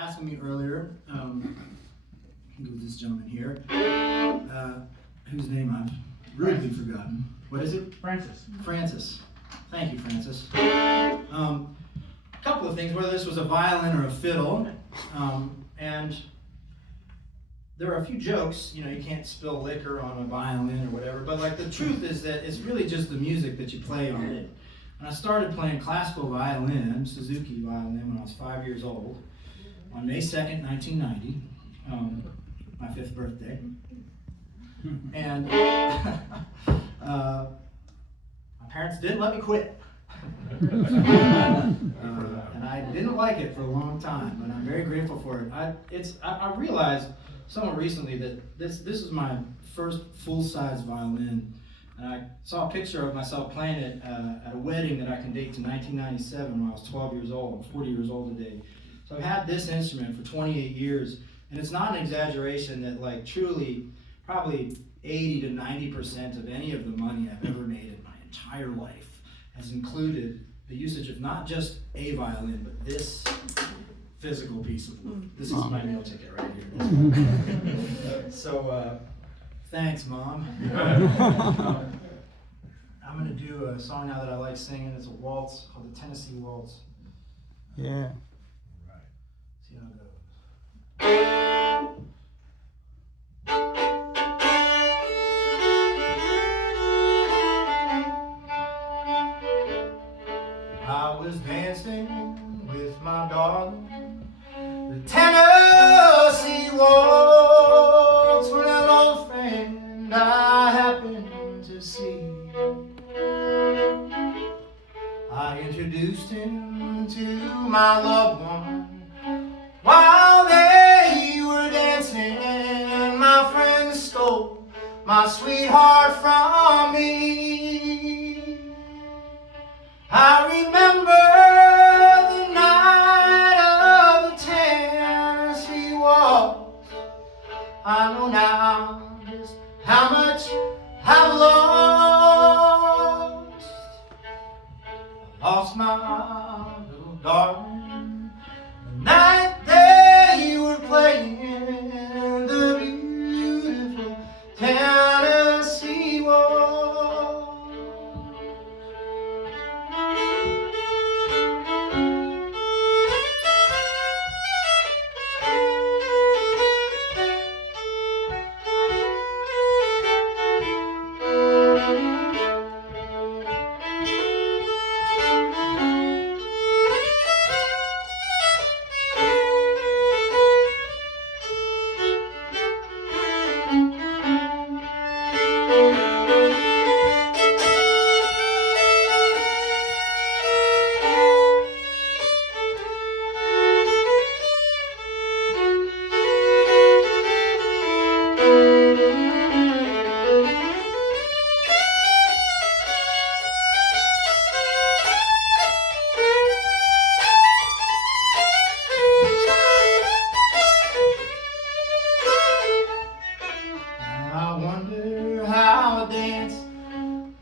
asking me earlier, who was this gentleman here, whose name I've rudely forgotten. What is it? Francis. Francis. Thank you, Francis. Couple of things, whether this was a violin or a fiddle, and there are a few jokes, you know, you can't spill liquor on a violin or whatever, but like the truth is that it's really just the music that you play on it. And I started playing classical violin, Suzuki violin, when I was 5 years old, on May 2nd, 1990, my 5th birthday. And my parents didn't let me quit. And I didn't like it for a long time, but I'm very grateful for it. I realized somewhat recently that this is my first full-size violin, and I saw a picture of myself playing it at a wedding that I can date to 1997 when I was 12 years old. I'm 40 years old today. So I've had this instrument for 28 years, and it's not an exaggeration that like truly probably 80 to 90% of any of the money I've ever made in my entire life has included the usage of not just a violin, but this physical piece of wood. This is my meal ticket right here. So, thanks, Mom. I'm going to do a song now that I like singing. It's a waltz called the Tennessee Waltz. Yeah. See how it goes. I was dancing with my darling, the Tennessee Waltz, when an old friend I happened to see. I introduced him to my loved one while they were dancing, and my friend stole my sweetheart from me. I remember the night of the Tennessee Waltz. I know now just how much I've lost. I lost my little darling the night they were playing the beautiful Tennessee Waltz.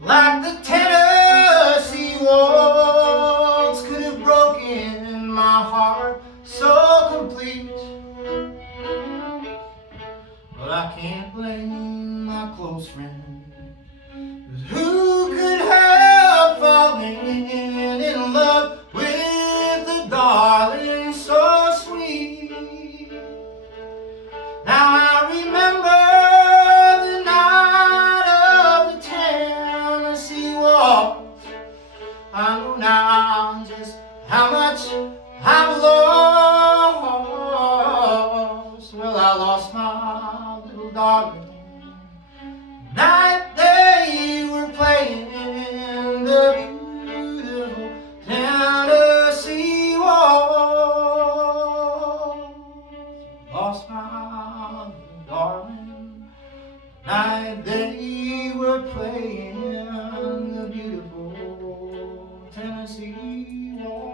Like the Tennessee Waltz could have broken my heart so complete. But I can't blame my close friend, 'cause who could help falling in love with a darling so sweet? Now I remember I know now just how much I've lost. Well, I lost my little darling the night they were playing the beautiful Tennessee Waltz. Lost my little darling the night they were playing the beautiful Tennessee Waltz.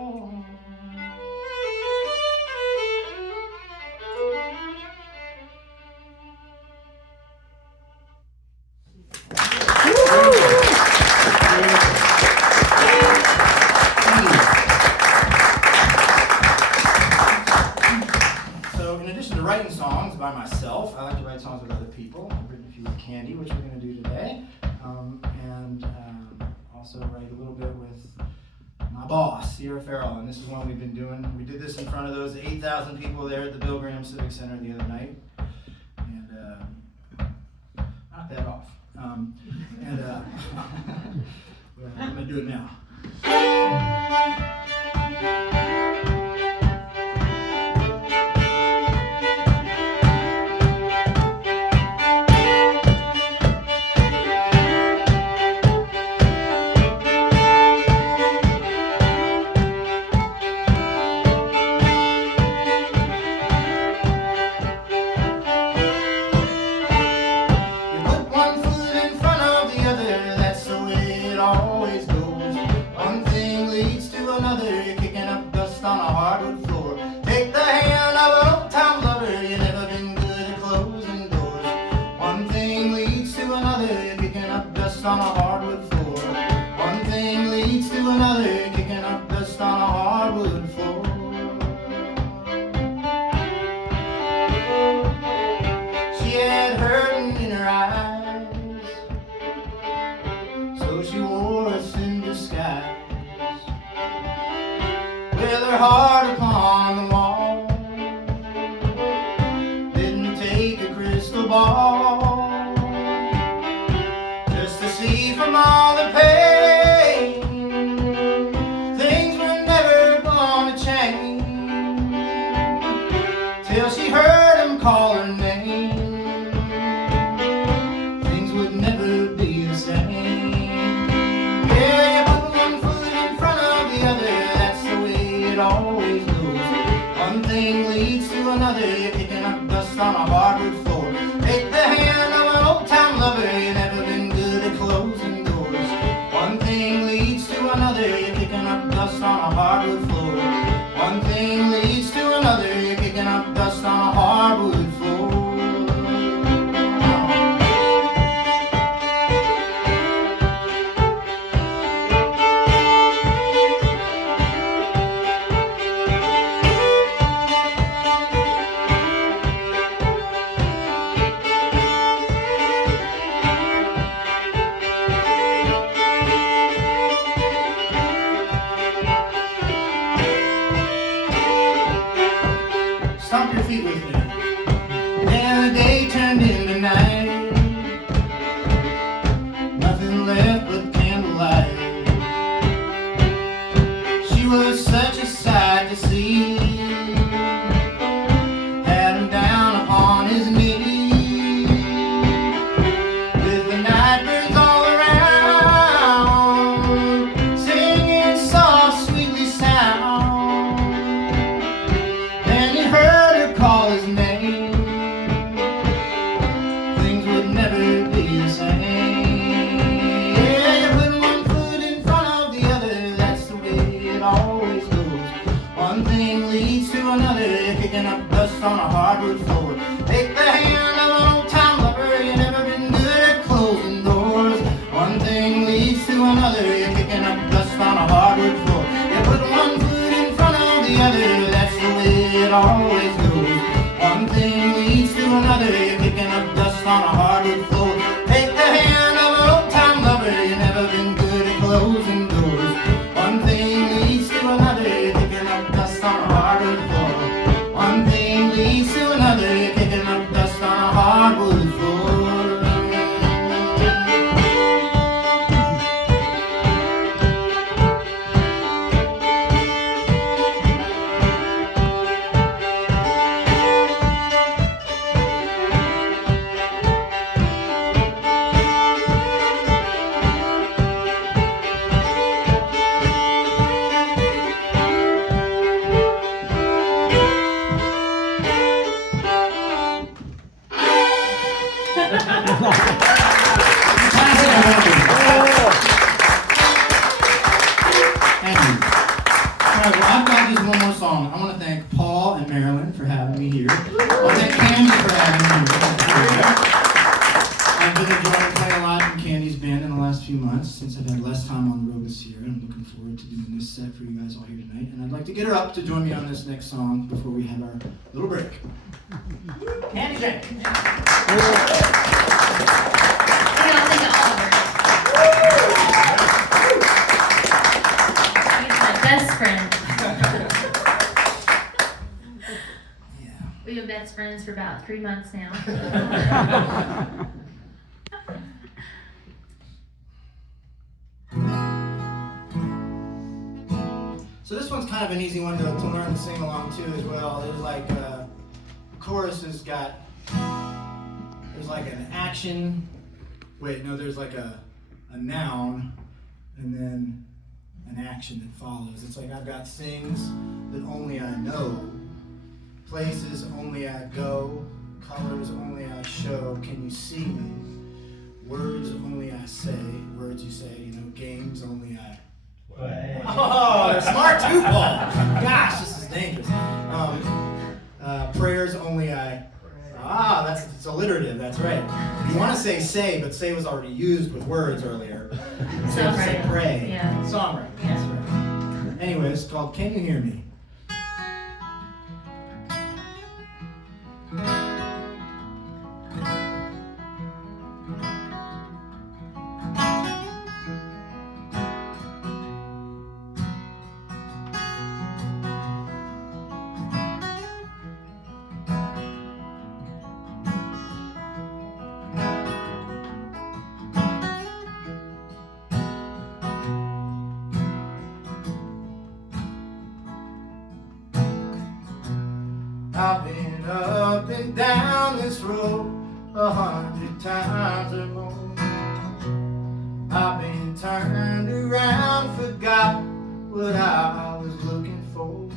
in addition to writing songs by myself, I like to write songs with other people. I've written a few with Candi, which we're going to do today, and also write a little bit with my boss, Sierra Ferrell, and this is one we've been doing. We did this in front of those 8,000 people there at the Bill Graham Civic Center the other night, and knock that off. I'm going to do it now. Always goes. One thing leads to another. You're kicking up dust on a hardwood floor. Take the hand of an old-time lover. You've never been good at closing doors. One thing leads to another. You're kicking up dust on a hardwood floor. One thing leads to another. You're kicking up dust on a hardwood floor. She had hurting in her eyes, so she wore us in disguise, with her heart upon the wall. Didn't take a crystal ball just to see from all the pain things were never gonna change, till she heard him call her name. Things would never be the same. It always goes. One thing leads to another. You're kicking up dust on a hardwood floor. Take the hand of an old-time lover. You've never been good at closing doors. One thing leads to another. You're kicking up dust on a hardwood floor. One thing leads to another. You're kicking up dust on a hardwood floor. Stomp your feet with me. Then the day turned into night. Nothing left but candlelight. She was such a sight to see. Had him down upon his knee, with the night birds all around, singing soft, sweetly sound. Then he heard her call his name. Things would never be the same. Yeah, you put one foot in front of the other. That's the way it always goes. One thing leads to another. You're kicking up dust on a hardwood floor. Take the hand of an old-time lover. You've never been good at closing doors. One thing leads to another. You're kicking up dust on a hardwood floor. You put one foot in front of the other. That's the way it always goes. One thing leads to another. You're kicking up dust on a hardwood floor. Take the hand of an old-time lover. You've never been good at closing doors. One thing leads to another. You're kicking up dust on a hardwood floor. One thing leads to another. You're kicking up dust on a hardwood floor. Thank you. All right, well, I've got just one more song. I want to thank Paul and Marilyn for having me here. I want to thank Candi for having me here. I've been enjoying playing a lot in Candi's band in the last few months since I've had less time on the road this year. I'm looking forward to doing this set for you guys all here tonight. And I'd like to get her up to join me on this next song before we have our little break. Candi Jenkins. We all think of Oliver. He's my best friend. We've been best friends for about 3 months now. So this one's kind of an easy one to learn and sing along to as well. There's like, the chorus has got, there's like an action, there's like a noun, and then an action that follows. It's like I've got things that only I know, places only I go, colors only I show, can you see me? Words only I say, words you say, games only I play. Oh, they're smart too, Paul. Gosh, this is dangerous. Prayers only I. It's alliterative, that's right. You want to say, but say was already used with words earlier. So you say pray. Yeah. Songwriter, that's right. Anyway, it's called Can You Hear Me? I've been up and down this road 100 times or more. I've been turned around, forgot what I was looking for.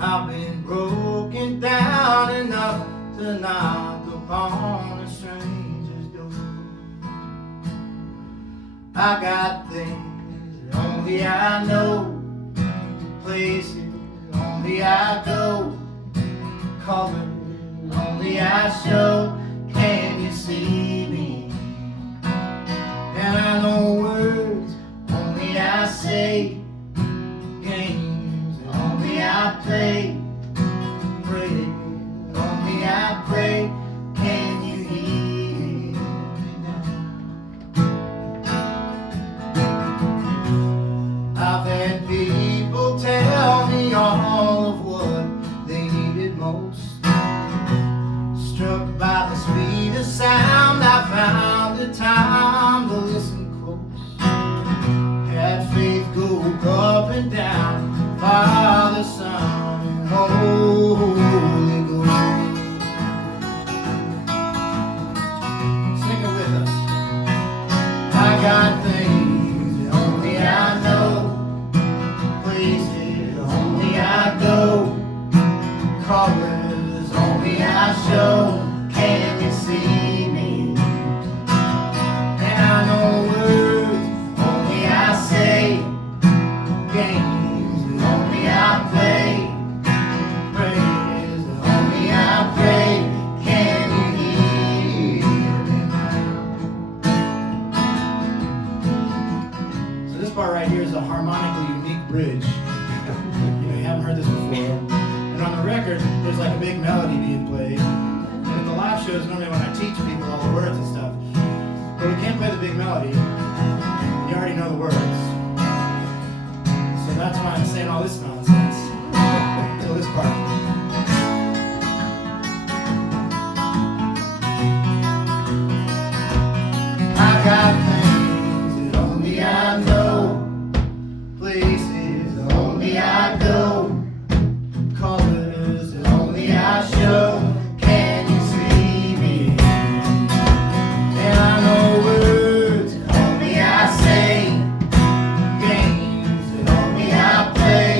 I've been broken down enough to knock upon a stranger's door. I got things only I know, places only I go, colors only I show, can you see me? And I know words only I say, games only I play, prayers only I pray, can you hear me now? I've had people tell me all of what they needed most. Struck by the speed of sound, I found the time to listen close. Had faith go up and down, Father, Son, and Holy Ghost. Sing it with us. I got things that only I know, places only I go, colors only I show, can you see me? And I know words only I say, games only I play, prayers only I pray, can you hear me now? So this part right here is a harmonically unique bridge. You haven't heard this before. And on the record, there's like a big melody being played. And at the live shows, normally when I teach people all the words and stuff, but we can't play the big melody. You already know the words. So that's why I'm saying all this nonsense until this part. I got things that only I know, places only I go, colors that only I show, can you see me? And I know words that only I say, games that only I play,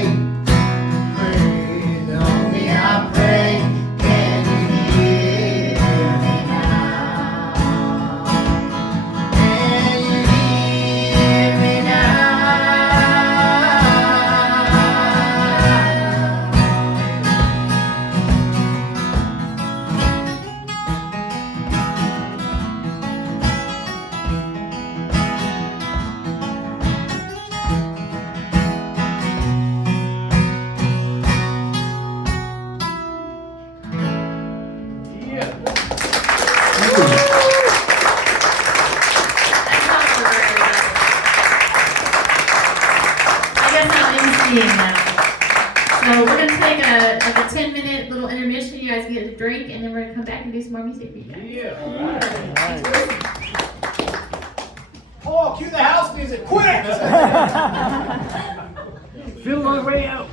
prayers that only I pray, can you hear me now? Can you hear me now? seeing that. So we're gonna take a 10-minute little intermission. You guys get a drink, and then we're gonna come back and do some more music for you guys. Oh, cue the house music, quick! Fiddle on the way out.